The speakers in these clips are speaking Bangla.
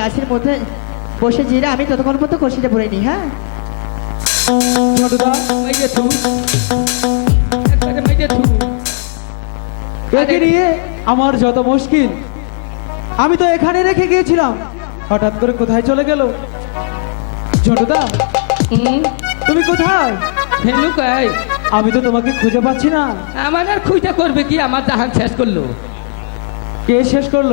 গাছের মধ্যে বসে জিরে আমি ততক্ষণ মতো কষিটা পড়ে নি হ্যাঁ? একে নিয়ে আমার যত মুশকিল আমি তো এখানে রেখে গিয়েছিলাম। হঠাৎ করে কোথায় চলে গেল? ছোটদা তুমি কোথায়? ফেলু কই? আমি তো তোমাকে খুঁজে পাচ্ছি না। আমার আর খুঁজে করবে কি? আমার জাহান শেষ করল। কে শেষ করল?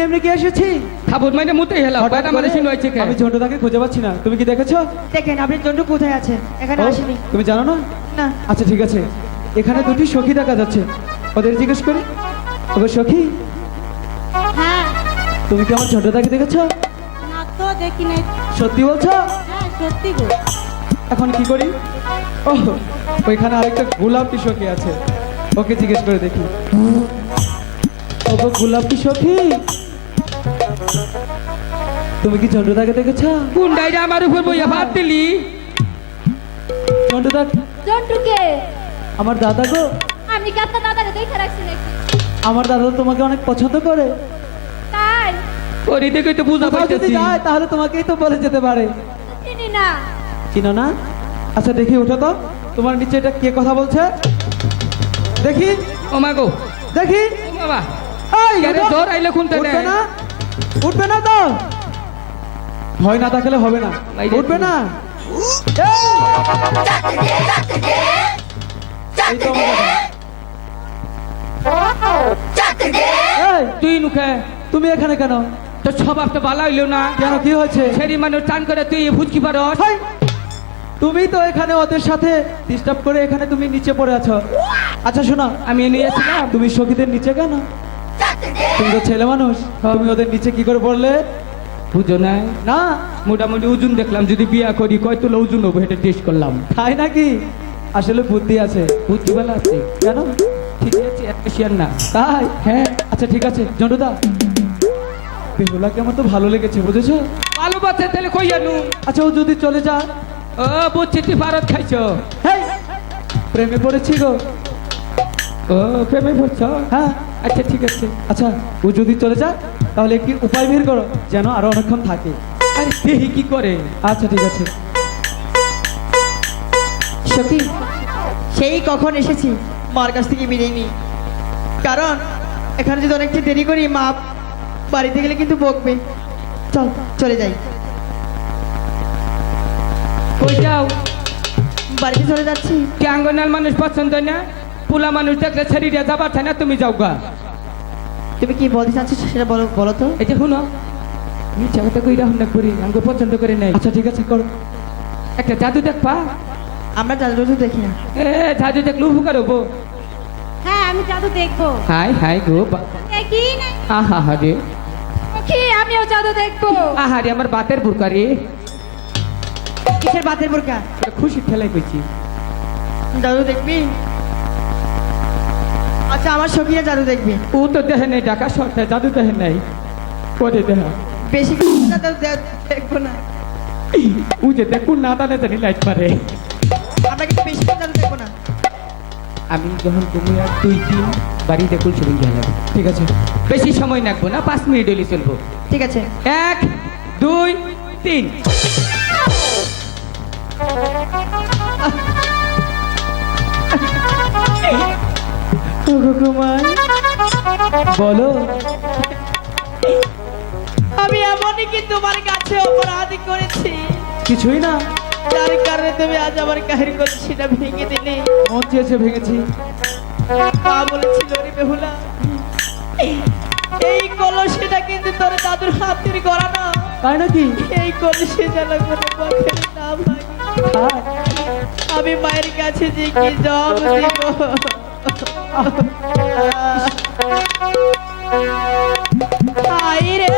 এমনি এমনি কি এসেছি? খাবুর মাইনে মুতে হেলা হঠাৎ আমার সিন হয়েছে আমি ছোটদাকে খুঁজে পাচ্ছি না। তুমি কি দেখেছ? দেখেন আপনি জন্টু কোথায় আছে এখানে আসেনি। তুমি জানো না? না। আচ্ছা ঠিক আছে। এখানে দুটি সখী দেখা যাচ্ছে। ওদের জিজ্ঞেস করি। ওকে সখী হ্যাঁ। তুমি কি আমার ছোটদাকে দেখেছ? না তো দেখি নাই। সত্যি বলছো? হ্যাঁ সত্যি গো। এখন কি করি? ও ওইখানে আরেকটা গোলাপি সখী আছে। ওকে জিজ্ঞেস করে দেখি। ও গো গোলাপি সখী তুমি কি চন্দ্রদাকে দেখেছ? কোন ডাইরা আমার উপর বইয়া ভাত দিলি। চন্দ্রদা আমার দাদা গো। আমি কি আপনার দাদারে দেখে রাখছি নাকি? আমার দাদা তোমাকে অনেক পছন্দ করে। তাই? ওর দেখে তো বুঝা পাইতেছি। যায় তাহলে তোমাকেই তো বলে যেতে পারে। চিনি না। চিনো না? আচ্ছা দেখি ওঠো তো। তোমার নিচে এটা কে কথা বলছে? দেখি। ও মা গো। দেখি। ও বাবা। এই, আরে আইলে উঠবে না। উঠবে ভয় না থাকলে হবে না। উঠবে না। তুই নুখে। তুমি এখানে কেন? তো তোর স্বভাবটা ভালো হইল না। কেন কি হয়েছে? সেরি মানুষ টান করে তুই ফুচকি হাই! তুমি তো এখানে ওদের সাথে ডিস্টার্ব করে এখানে তুমি নিচে পড়ে আছো। আচ্ছা শোনো। আমি নিয়েছিলাম তুমি সখীদের নিচে কেন? তুমি তো ছেলে মানুষ। তুমি ওদের নিচে কি করে পড়লে? বুঝো নাই? না। মোটামুটি ওজন দেখলাম যদি বিয়া করি কয় তোলা ওজন হব? এটা টেস্ট করলাম। তাই নাকি? আসলে বুদ্ধি আছে। বুদ্ধি ভালো আছে। কেন? ঠিক আছে একটা শেয়ার না। তাই? হ্যাঁ আচ্ছা ঠিক আছে জন্ডুদা বেহুলাকে আমার তো ভালো লেগেছে বুঝেছ? ভালো বাচ্চা তাহলে কই জানু আচ্ছা ও যদি চলে যা ও বুঝছি তুই ভারত খাইছ। হেই! প্রেমে পড়েছি গো। ও প্রেমে পড়ছ? হ্যাঁ। আচ্ছা ঠিক আছে। আচ্ছা ও যদি চলে যা তাহলে একটি উপায় বের করো যেন আরও অনেকক্ষণ থাকে। আরে দেহি কি করে? আচ্ছা ঠিক আছে। সখী সেই কখন এসেছি? মার কাছ থেকে বেরিয়ে কারণ এখানে যদি অনেকটা দেরি করি মা বাড়িতে গেলে কিন্তু বকবে। চল চলে যাই। কই যাও? বাড়িতে চলে যাচ্ছি। কি আঙ্গনাল মানুষ পছন্দ না? পুলা মানুষ দেখলে শরীরে যাবার চায় না তুমি যাও গা তুমি কি বলতে চাচ্ছ সেটা বলো বলো তো। এই যে শুনো মিথ্যা কথা কইরা হুন্না করি আমাকে পছন্দ করে নাই। আচ্ছা ঠিক আছে করো। একটা জাদু দেখবা? আমরা জাদু দেখি না। এ জাদু দেখলে উপকার হব। হ্যাঁ আমি জাদু দেখব। হাই হাই গো বা- দেখি না। আহা হারে কি আমিও জাদু দেখব। আহা রে আমার বাতের বুরকারি কিসের বাতের বোরকা? খুশি ঠেলাই কইছি। জাদু দেখবি? আচ্ছা আমার সখীরা জাদু দেখবি। ও তো দেহে নেই ঢাকা শর্টে জাদু দেহে নাই। করে দেহ। বেশি দেখব না। ও যে দেখুন না টানে জানি লাইট আমরা কিন্তু বেশি জাদু দেখব না। আমি যখন তুমি আর দুই তিন বাড়ি দেখুন শুরু গেলাম ঠিক আছে। বেশি সময় লাগবো না পাঁচ মিনিট হলে চলবো। ঠিক আছে। এক দুই তিন। বলো। আমি এমনই কি তোমার কাছে অপরাধ করেছি? কিছুই না। যার কারণে তুমি আজ আমার কাহির কলসিটা ভেঙে দিলে। মন চেয়েছে ভেঙেছি। মা বলেছিল রে বেহুলা এই কলসিটা কিন্তু তোর দাদুর হাতের গড়া না। তাই নাকি? এই কলসি যেন কোনো পক্ষের না ভাঙে। তাই? আমি মায়ের কাছে যে কি জব দিব? আইরে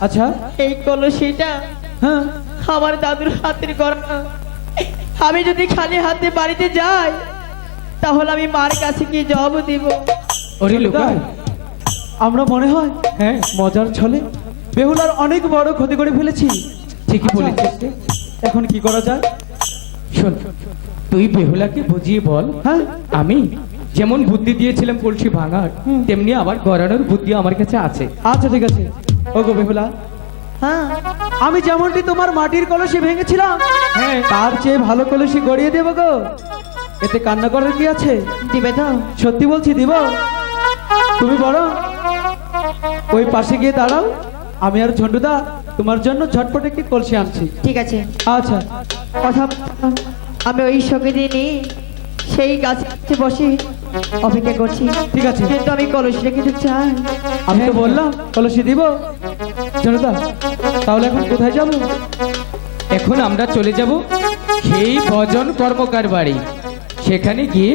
আচ্ছা। এই কলসিটা হ্যাঁ। আমার দাদুর হাতের করা আমি যদি খালি হাতে বাড়িতে যাই তাহলে আমি মার কাছে কি জবাব দিব? ওরে আমরা মনে হয় হ্যাঁ মজার ছলে বেহুলার অনেক বড় ক্ষতি করে ফেলেছি। ঠিকই আচ্ছা, বলেছিস। এখন কি করা যায়? শোন তুই বেহুলাকে বুঝিয়ে বল হ্যাঁ। আমি যেমন বুদ্ধি দিয়েছিলাম কলসি ভাঙার তেমনি আমার গড়ানোর বুদ্ধি আমার কাছে আছে। আচ্ছা ঠিক আছে। ও বেহুলা হ্যাঁ আমি যেমনটি তোমার মাটির কলসি ভেঙেছিলাম হ্যাঁ। তার চেয়ে ভালো কলসি গড়িয়ে দেবো গো। এতে কান্না করার কি আছে? দিবে তো। সত্যি বলছি দিব? তুমি বড় ওই পাশে গিয়ে দাঁড়াও আমি আর ঝন্ডুদা তোমার জন্য ঝটপট একটি কলসি আনছি। ঠিক আছে। আচ্ছা। কথা আমি ওই সঙ্গে দিনই সেই গাছে বসে অপেক্ষা করছি। ঠিক আছে। কিন্তু আমি কলসিটা কিন্তু চাই। আমি তো বললাম কলসি দিব। ঝন্ডুদা তাহলে এখন কোথায় যাব? এখন আমরা চলে যাব সেই ভজন কর্মকার বাড়ি। সেখানে গিয়ে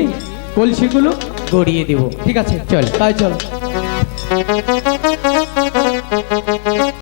কলসিগুলো গড়িয়ে দেব। ঠিক আছে চল। তাই চল।